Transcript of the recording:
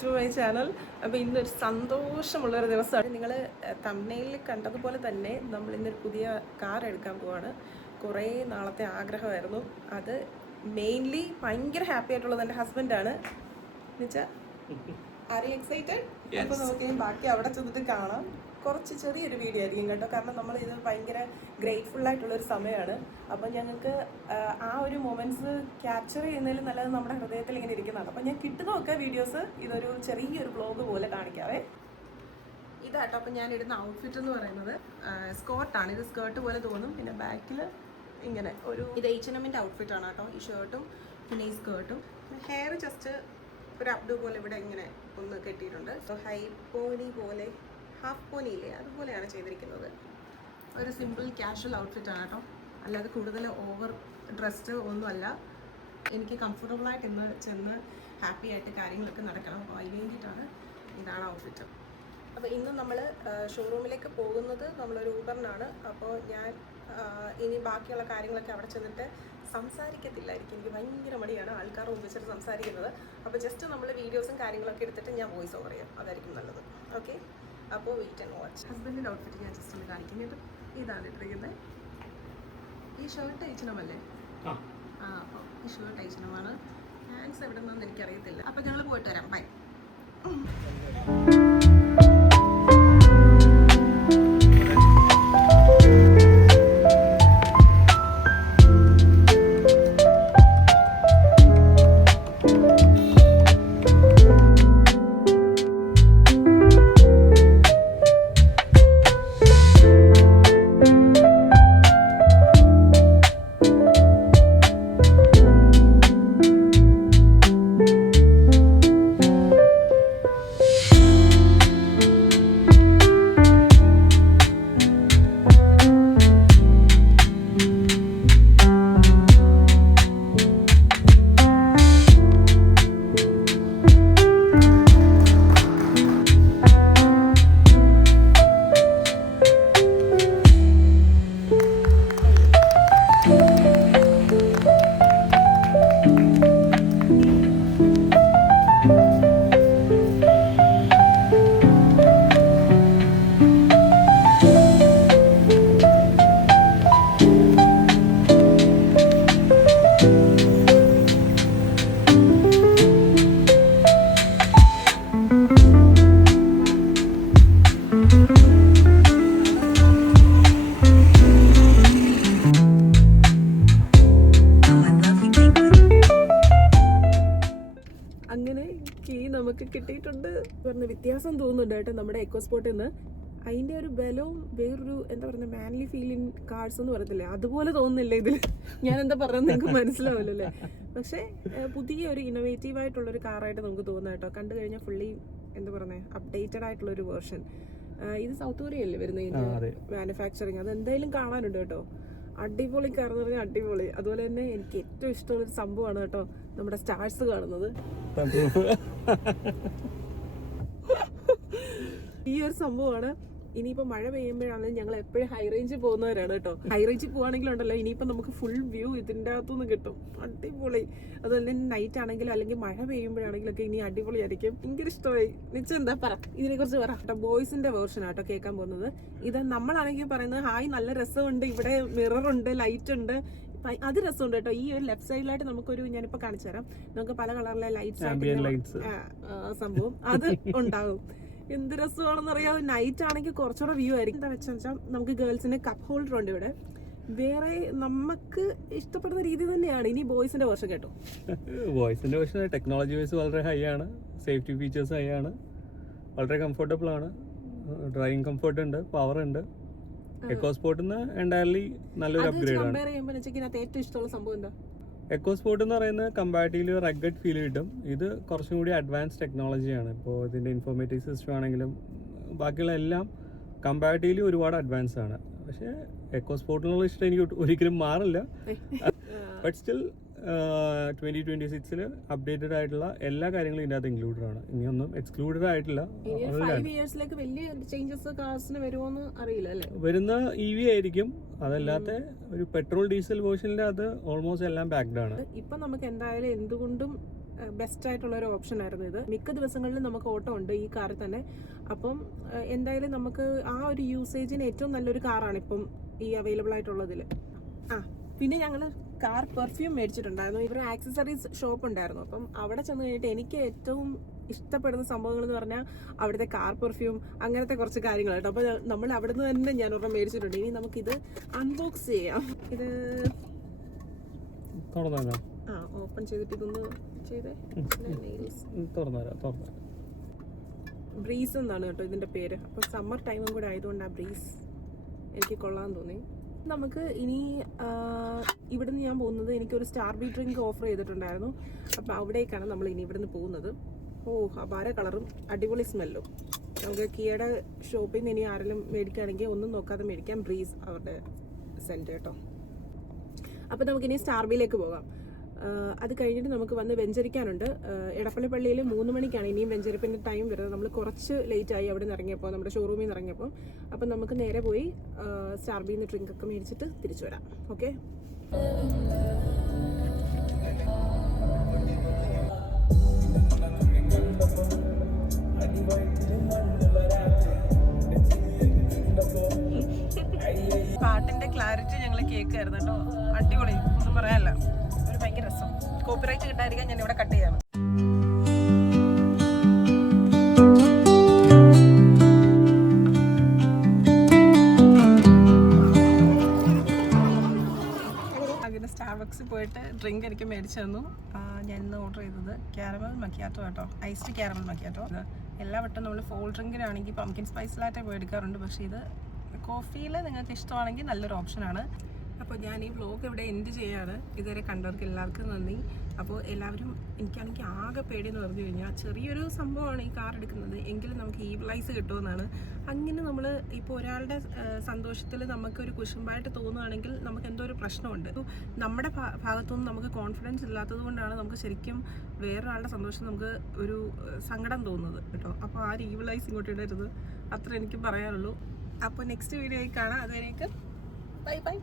To my channel. അപ്പോൾ ഇന്നൊരു സന്തോഷമുള്ളൊരു ദിവസമാണ്. നിങ്ങൾ തംബ്നെയിലിൽ കണ്ടതുപോലെ തന്നെ നമ്മൾ ഇന്നൊരു പുതിയ കാർ എടുക്കാൻ പോവാണ്. കുറേ നാളത്തെ ആഗ്രഹമായിരുന്നു. അത് മെയിൻലി ഭയങ്കര ഹാപ്പി ആയിട്ടുള്ളത് എൻ്റെ ഹസ്ബൻഡാണ്. എന്നുവെച്ചാൽ ആർ യു എക്സൈറ്റഡ്? അപ്പോൾ നമുക്ക് ബാക്കി അവിടെ ചെന്നിട്ട് കാണാം. കുറച്ച് ചെറിയൊരു വീഡിയോ ആയിരിക്കും കേട്ടോ, കാരണം നമ്മൾ ഇത് ഭയങ്കര ഗ്രേറ്റ്ഫുൾ ആയിട്ടുള്ളൊരു സമയമാണ്. അപ്പം ഞങ്ങൾക്ക് ആ ഒരു മൊമെൻറ്റ്സ് ക്യാപ്ചർ ചെയ്യുന്നതിൽ നല്ലത് നമ്മുടെ ഹൃദയത്തിൽ ഇങ്ങനെ ഇരിക്കുന്നതാണ്. അപ്പം ഞാൻ കിട്ടുന്നതൊക്കെ വീഡിയോസ് ഇതൊരു ചെറിയൊരു വ്ലോഗ് പോലെ കാണിക്കാവേ. ഇതാട്ടോ അപ്പം ഞാൻ ഇടുന്ന ഔട്ട്ഫിറ്റ് എന്ന് പറയുന്നത് സ്കേർട്ടാണ്. ഇത് സ്കേർട്ട് പോലെ തോന്നും. പിന്നെ ബാക്കിൽ ഇങ്ങനെ ഒരു ഇത് H&Mൻ്റെ ഔട്ട്ഫിറ്റാണ് കേട്ടോ. ഈ ഷർട്ടും പിന്നെ ഈ സ്കേർട്ടും. ഹെയർ ജസ്റ്റ് ഒരു അപ്ഡു പോലെ ഇവിടെ ഇങ്ങനെ ഒന്ന് കെട്ടിയിട്ടുണ്ട്. സോ ഹൈ പോനി പോലെ, ഹാഫ് പോനിയില്ലേ, അതുപോലെയാണ് ചെയ്തിരിക്കുന്നത്. ഒരു സിമ്പിൾ ക്യാഷ്വൽ ഔട്ട്ഫിറ്റാണ് കേട്ടോ, അല്ലാതെ കൂടുതൽ ഓവർ ഡ്രസ്ഡ് ഒന്നുമല്ല. എനിക്ക് കംഫർട്ടബിളായിട്ട് ഇന്ന് ചെന്ന് ഹാപ്പി ആയിട്ട് കാര്യങ്ങളൊക്കെ നടക്കണം. അപ്പോൾ അതിന് വേണ്ടിയിട്ടാണ് ഇതാണ് ഔട്ട്ഫിറ്റ്. അപ്പോൾ ഇന്ന് നമ്മൾ ഷോറൂമിലേക്ക് പോകുന്നത് നമ്മളൊരു ഊബറിനാണ്. അപ്പോൾ ഞാൻ ഇനി ബാക്കിയുള്ള കാര്യങ്ങളൊക്കെ അവിടെ ചെന്നിട്ട് സംസാരിക്കത്തില്ലായിരിക്കും. എനിക്ക് ഭയങ്കര മടിയാണ് ആൾക്കാർ ഒന്നിച്ചിട്ട് സംസാരിക്കുന്നത്. അപ്പോൾ ജസ്റ്റ് നമ്മൾ വീഡിയോസും കാര്യങ്ങളൊക്കെ എടുത്തിട്ട് ഞാൻ വോയിസ് ഓവർ ചെയ്യാം, അതായിരിക്കും നല്ലത്. ഓക്കെ, അപ്പോൾ വെയിറ്റ് ആൻഡ് വാച്ച്. ഹസ്ബൻഡിൻ്റെ ഔട്ട്ഫിറ്റ് ഞാൻ ജസ്റ്റ് ഒന്ന് കാണിക്കുന്നത്. ഇതാണ് ഇട്ടിരിക്കുന്നത്. ഈ ഷർട്ട് H&M അല്ലേ? അപ്പോൾ ഈ ഷർട്ട് H&M ആണ്. ഹാൻഡ്സ് എവിടെ നിന്നൊന്നും എനിക്കറിയത്തില്ല. അപ്പോൾ ഞങ്ങൾ പോയിട്ട് വരാം. ബൈ. അങ്ങനെ കീ നമുക്ക് കിട്ടിയിട്ടുണ്ട്. പറഞ്ഞ വ്യത്യാസം തോന്നുന്നുണ്ട് കേട്ടോ നമ്മുടെ എക്കോസ്പോർട്ടിൽ നിന്ന്. അതിൻ്റെ ഒരു ബലവും വേറൊരു എന്താ പറയുക മാൻലി ഫീലിംഗ് കാർസ് എന്ന് പറയത്തില്ലേ, അതുപോലെ തോന്നുന്നില്ല ഇതിൽ. ഞാൻ എന്താ പറയുന്നത് നിങ്ങൾക്ക് മനസ്സിലാവല്ലോ അല്ലേ? പക്ഷേ പുതിയ ഒരു ഇന്നോവേറ്റീവ് ആയിട്ടുള്ളൊരു കാറായിട്ട് നമുക്ക് തോന്നുന്നത് കേട്ടോ. കണ്ടു കഴിഞ്ഞാൽ ഫുള്ളി എന്താ പറയുന്നത് അപ്ഡേറ്റഡ് ആയിട്ടുള്ളൊരു വേർഷൻ. ഇത് സൗത്ത് കൊറിയല്ലേ വരുന്നത് ഇതിൻ്റെ മാനുഫാക്ചറിങ്. അത് എന്തായാലും കാണാനുണ്ട് കേട്ടോ. അടിപൊളി കാർ എന്ന് പറഞ്ഞാൽ അടിപൊളി. അതുപോലെ തന്നെ എനിക്ക് ഏറ്റവും ഇഷ്ടമുള്ളൊരു സംഭവമാണ് കേട്ടോ നമ്മുടെ സ്റ്റാർസ് കാണുന്നത്. ഈ ഒരു സംഭവമാണ്. ഇനിയിപ്പോൾ മഴ പെയ്യുമ്പോഴാണെങ്കിലും ഞങ്ങൾ എപ്പോഴും ഹൈ റേഞ്ചിൽ പോകുന്നവരാണ് കേട്ടോ. ഹൈ റേഞ്ചിൽ പോകുകയാണെങ്കിലുണ്ടല്ലോ ഇനിയിപ്പോൾ നമുക്ക് ഫുൾ വ്യൂ ഇതിൻ്റെ അകത്തുനിന്ന് കിട്ടും. അടിപൊളി. അതുപോലെ നൈറ്റ് ആണെങ്കിലും അല്ലെങ്കിൽ മഴ പെയ്യുമ്പോഴാണെങ്കിലും ഒക്കെ ഇനി അടിപൊളിയായിരിക്കും. ഭയങ്കര ഇഷ്ടമായി. നിശ്ചയം എന്താ പറ ഇതിനെക്കുറിച്ച് പറ കേട്ടോ. ബോയ്സിൻ്റെ വേർഷൻ ആട്ടോ കേൾക്കാൻ പോകുന്നത്. ഇത് നമ്മളാണെങ്കിൽ പറയുന്നത് ഹായ് നല്ല രസമുണ്ട്, ഇവിടെ മിററുണ്ട്, ലൈറ്റ് ഉണ്ട്, അത് രസമുണ്ട് കേട്ടോ. ഈ ഒരു ലെഫ്റ്റ് സൈഡിലായിട്ട് നമുക്കൊരു ഞാനിപ്പോൾ കാണിച്ചു തരാം. നമുക്ക് പല കളറിലെ ലൈറ്റ്സ് സംഭവം അത് ഉണ്ടാകും. എന്ത് രസമാണെന്ന് അറിയാം. നൈറ്റ് ആണെങ്കിൽ കുറച്ചുകൂടെ വ്യൂ ആയിരിക്കും. എന്താ വെച്ചാൽ നമുക്ക് ഗേൾസിന് കപ്പ് ഹോൾഡർ ഉണ്ട് ഇവിടെ. വേറെ നമുക്ക് ഇഷ്ടപ്പെടുന്ന രീതി തന്നെയാണ്. ഇനി ബോയ്സിന്റെ വേർഷൻ കേട്ടോ. ബോയ്സിന്റെ വേർഷൻ ടെക്നോളജി വൈസ് വളരെ ഹൈ ആണ്. സേഫ്റ്റി ഫീച്ചേഴ്സ് ഹൈ ആണ്. വളരെ കംഫർട്ടബിൾ ആണ്. ഡ്രൈവിംഗ് കംഫർട്ട് ഉണ്ട്, പവർ ഉണ്ട്. എക്കോസ്പോർട്ടിന് എൻറ്റയർലി നല്ലൊരു അപ്ഗ്രേഡ് ആണ്. ഏറ്റവും ഇഷ്ടമുള്ള സംഭവം എന്താ? എക്കോസ്പോർട്ട് എന്ന് പറയുന്നത് കമ്പാരിറ്റീവ്ലി റഗ്ഗഡ് ഫീൽ കിട്ടും. ഇത് കുറച്ചും കൂടി അഡ്വാൻസ് ടെക്നോളജിയാണ്. ഇപ്പോൾ ഇതിൻ്റെ ഇൻഫോർമേറ്റീവ് സിസ്റ്റം ആണെങ്കിലും ബാക്കിയുള്ള എല്ലാം കമ്പാരിറ്റീവ്ലി ഒരുപാട് അഡ്വാൻസ് ആണ്. പക്ഷേ എക്കോസ്പോർട്ടിനുള്ള ഇഷ്ടം എനിക്ക് ഒരിക്കലും മാറില്ല. ബട്ട് സ്റ്റിൽ 2026 അപ്ഡേറ്റഡ് ആയിട്ടുള്ള എല്ലാ കാര്യങ്ങളും ഇതിനകത്ത് ഇൻക്ലൂഡഡ് ആണ്. ഇനിയൊന്നും എക്സ്ക്ലൂഡഡ് ആയിട്ടില്ല. വരുന്ന EV ആയിരിക്കും. അതല്ലാത്ത ഒരു പെട്രോൾ ഡീസൽ വേർഷനിൽ അത് ഓൾമോസ്റ്റ് എല്ലാം ബാക്ക്ഡ് ആണ്. ഇപ്പൊ നമുക്ക് എന്തായാലും എന്തുകൊണ്ടും ബെസ്റ്റ് ആയിട്ടുള്ള ഒരു ഓപ്ഷൻ ആയിരുന്നു ഇത്. മിക്ക ദിവസങ്ങളിലും നമുക്ക് ഓട്ടോ ഉണ്ട് ഈ കാറിൽ തന്നെ. അപ്പം എന്തായാലും നമുക്ക് ആ ഒരു യൂസേജിന് ഏറ്റവും നല്ലൊരു കാറാണ് ഇപ്പം ഈ അവൈലബിൾ ആയിട്ടുള്ളതിൽ. പിന്നെ ഞങ്ങൾ കാർ പെർഫ്യൂം മേടിച്ചിട്ടുണ്ടായിരുന്നു. ഇവർ ആക്സസറീസ് ഷോപ്പ് ഉണ്ടായിരുന്നു. അപ്പം അവിടെ ചെന്ന് കഴിഞ്ഞിട്ട് എനിക്ക് ഏറ്റവും ഇഷ്ടപ്പെടുന്ന സംഭവങ്ങൾ എന്ന് പറഞ്ഞാൽ അവിടുത്തെ കാർ പെർഫ്യൂം, അങ്ങനത്തെ കുറച്ച് കാര്യങ്ങൾ കേട്ടോ. അപ്പോൾ നമ്മൾ അവിടെ നിന്ന് തന്നെ ഞാൻ ഒരെണ്ണം മേടിച്ചിട്ടുണ്ട്. ഇനി നമുക്കിത് അൺബോക്സ് ചെയ്യാം. ഇത് ഓപ്പൺ ചെയ്തിട്ട് ഇതൊന്ന് ചെയ്തേ. ബ്രീസ് എന്നാണ് കേട്ടോ ഇതിൻ്റെ പേര്. അപ്പോൾ സമ്മർ ടൈമും കൂടെ ആയതുകൊണ്ട് ആ ബ്രീസ് എനിക്ക് കൊള്ളാൻ തോന്നി. നമുക്ക് ഇനി ഇവിടുന്ന് ഞാൻ പോകുന്നത്, എനിക്കൊരു സ്റ്റാർബി ഡ്രിങ്ക് ഓഫർ ചെയ്തിട്ടുണ്ടായിരുന്നു. അപ്പോൾ അവിടേക്കാണ് നമ്മൾ ഇനി ഇവിടുന്ന് പോകുന്നത്. അപാര കളറും അടിപൊളി സ്മെല്ലും. നമുക്ക് കിയയുടെ ഷോപ്പിൽ നിന്ന് ഇനി ആരെങ്കിലും മേടിക്കുകയാണെങ്കിൽ ഒന്നും നോക്കാതെ മേടിക്കാം. ബ്രീസ് അവരുടെ സെൻറ്റ് കേട്ടോ. അപ്പോൾ നമുക്കിനി സ്റ്റാർബിയിലേക്ക് പോകാം. അത് കഴിഞ്ഞിട്ട് നമുക്ക് വന്ന് വെഞ്ചരിക്കാനുണ്ട്. എടപ്പള്ളി പള്ളിയിൽ 3 മണിക്കാണ് ഇനിയും വെഞ്ചരിപ്പിൻ്റെ ടൈം വരുന്നത്. നമ്മൾ കുറച്ച് ലേറ്റായി അവിടെ നിന്ന് ഇറങ്ങിയപ്പോൾ, നമ്മുടെ ഷോറൂമിൽ നിന്ന് ഇറങ്ങിയപ്പോൾ. അപ്പം നമുക്ക് നേരെ പോയി സ്റ്റാർബിയിൽ നിന്ന് ഡ്രിങ്കൊക്കെ മേടിച്ചിട്ട് തിരിച്ചു വരാം. ഓക്കെ. പാട്ടിന്റെ ക്ലാരിറ്റി ഞങ്ങൾ കേൾക്കായിരുന്നു കേട്ടോ. അടിപൊളി, ഒന്നും പറയാനല്ല. ഒരു ഭയങ്കര രസം. കോപ്പിറൈറ്റ് കിട്ടാതിരിക്കാൻ ഞാൻ ഇവിടെ കട്ട് ചെയ്യാണ്. അങ്ങനെ സ്റ്റാർബക്സിൽ പോയിട്ട് ഡ്രിങ്ക് എനിക്ക് മേടിച്ചു തന്നു. ഞാൻ ഇന്ന് ഓർഡർ ചെയ്തത് കാരമൽ മക്കിയാറ്റോ കേട്ടോ. Iced caramel macchiato. എല്ലാ വട്ടം നമ്മൾ ഫോൾ ഡ്രിങ്കിനാണെങ്കിൽ പംകിൻ സ്പൈസ് ലാറ്റെ പോയി എടുക്കാറുണ്ട്. പക്ഷേ ഇത് കോഫിയിൽ നിങ്ങൾക്ക് ഇഷ്ടമാണെങ്കിൽ നല്ലൊരു ഓപ്ഷനാണ്. അപ്പോൾ ഞാൻ ഈ വ്ലോഗ് ഇവിടെ എൻഡ് ചെയ്യാണ്. ഇതുവരെ കണ്ടവർക്ക് എല്ലാവർക്കും നന്ദി. അപ്പോൾ എല്ലാവരും, എനിക്കാണെങ്കിൽ ആകെ പേടിയെന്ന് പറഞ്ഞു കഴിഞ്ഞാൽ, ചെറിയൊരു സംഭവമാണ് ഈ കാർ എടുക്കുന്നത്, എങ്കിലും നമുക്ക് ഈവലൈസ് കിട്ടുമെന്നാണ്. അങ്ങനെ നമ്മൾ ഇപ്പോൾ ഒരാളുടെ സന്തോഷത്തിൽ നമുക്കൊരു കുശുമ്പായിട്ട് തോന്നുകയാണെങ്കിൽ നമുക്ക് എന്തോ ഒരു പ്രശ്നമുണ്ട്. നമ്മുടെ ഭാഗത്തുനിന്ന് നമുക്ക് കോൺഫിഡൻസ് ഇല്ലാത്തത് കൊണ്ടാണ് നമുക്ക് ശരിക്കും വേറൊരാളുടെ സന്തോഷം നമുക്ക് ഒരു സങ്കടം തോന്നുന്നത് കേട്ടോ. അപ്പോൾ ആ ഈവലൈസ് ഇങ്ങോട്ട് ഇടരുത്, അത്ര എനിക്ക് പറയാനുള്ളൂ. അപ്പോൾ നെക്സ്റ്റ് വീഡിയോയിൽ കാണാം. അതുവരേക്ക് ബൈ ബൈ.